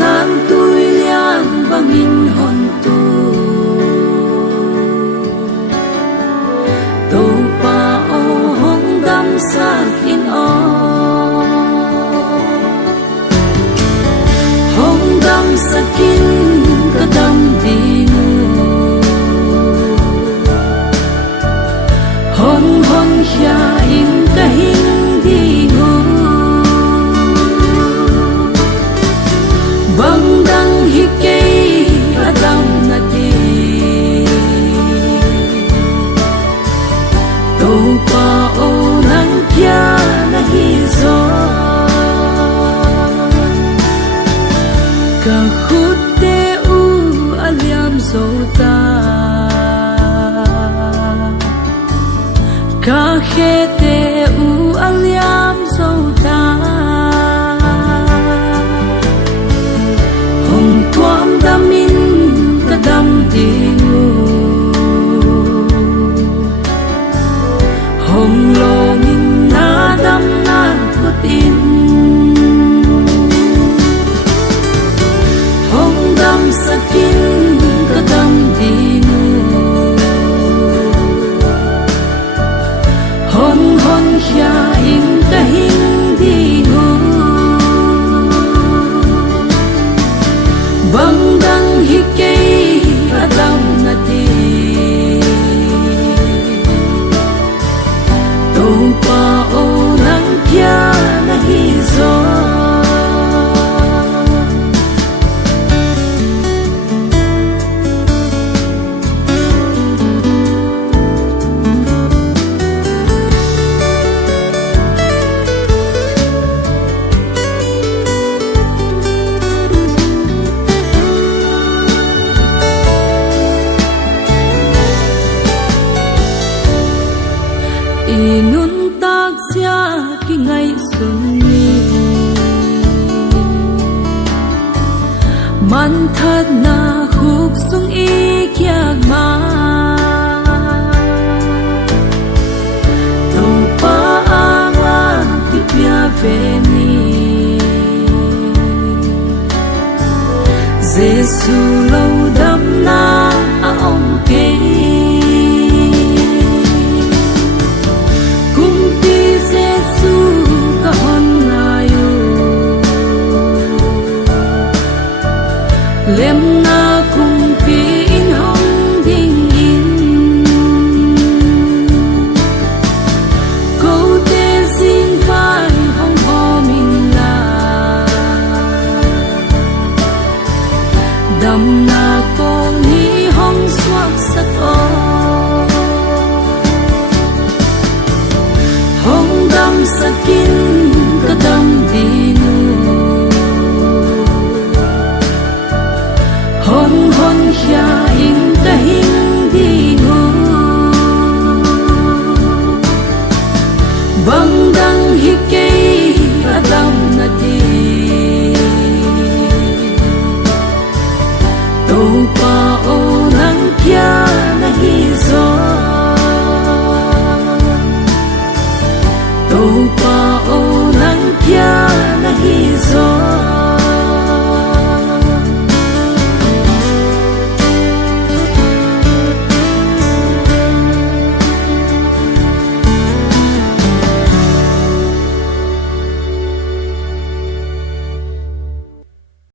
nan tui lian bangin hon tu to pa o hong dam sak in o hong dam sakin kadam dinu hong hong hia in kahing dinu bang dang hikei adam nati to pa o nang kya na hi zo ka khut te u aliam zo ta ka khe te u aliam zo ta hong tuam damin kadam dinu hong longin na dam na putin hong dam sakin kadam dinu hong hon hia in kahing dinu bang dang hikei adam nati to pa o nang kya na hi zo inun tak sia ki ngai suni man that na khuk sung i kyak ma to pa anga ki pya ve ni Giêsu lâu đắm na a ông ke lem na kung pi in hong ding in câu te xin phai hong ho min la dam na kong ni hong swak sat o hong dam sakin kadam dinu hong hon hia in kahing dinu bang dang hikei adam nati to pa